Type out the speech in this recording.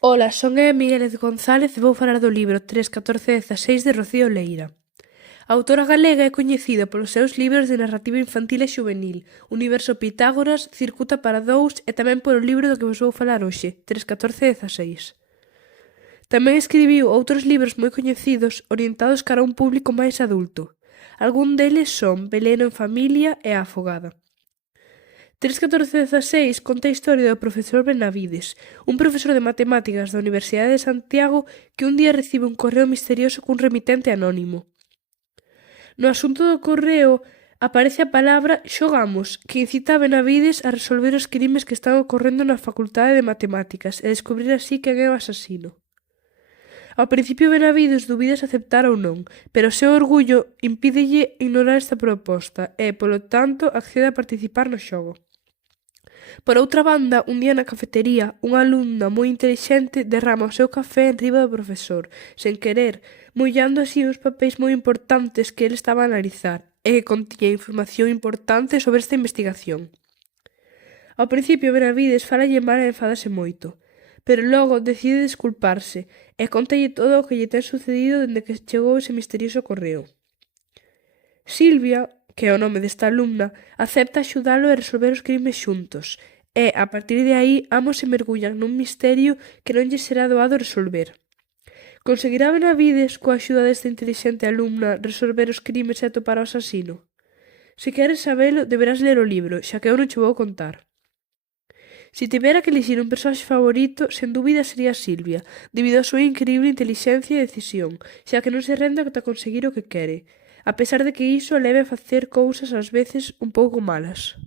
Ola, son Migueles González e vou falar do libro 3.14.16 de Rocío Leira. A autora galega é coñecida polos seus libros de narrativa infantil e xuvenil, Universo Pitágoras, Circuta para dous e tamén polo libro do que vos vou falar hoxe, 3.14.16. Tamén escribiu outros libros moi coñecidos orientados cara a un público máis adulto. Algún deles son Veleno en familia e A afogada. 3.14.16 conta a historia do profesor Benavides, un profesor de matemáticas da Universidade de Santiago que un día recibe un correo misterioso cun remitente anónimo. No asunto do correo aparece a palabra xogamos, que incita a Benavides a resolver os crimes que están ocorrendo na Facultade de Matemáticas e descubrir así quen é o asasino. Ao principio Benavides dubida se aceptar ou non, pero o seu orgullo impídelle ignorar esta proposta e, polo tanto, accede a participar no xogo. Por outra banda, un día na cafetería, unha alumna moi intelixente derrama o seu café enriba do profesor, sen querer, mollando así uns papéis moi importantes que el estaba a analizar e que contiña información importante sobre esta investigación. Ao principio Benavides fálalle mal e enfádase moito, pero logo decide desculparse e cóntalle todo o que lle ten sucedido dende que chegou ese misterioso correo. Silvia, que é o nome desta alumna, acepta axudalo a resolver os crimes xuntos e, a partir de aí, ambos se mergullan nun misterio que non lles será doado resolver. Conseguirá Benavides, coa axuda desta intelixente alumna, resolver os crimes e atopar o asasino? Se queres sabelo, deberás ler o libro, xa que eu non che vou contar. Se tivera que elixir un persoaxe favorito, sen dúbida sería Silvia, debido á súa increíble intelixencia e decisión, xa que non se rende ata conseguir o que quere, a pesar de que iso leve a facer cousas ás veces un pouco malas.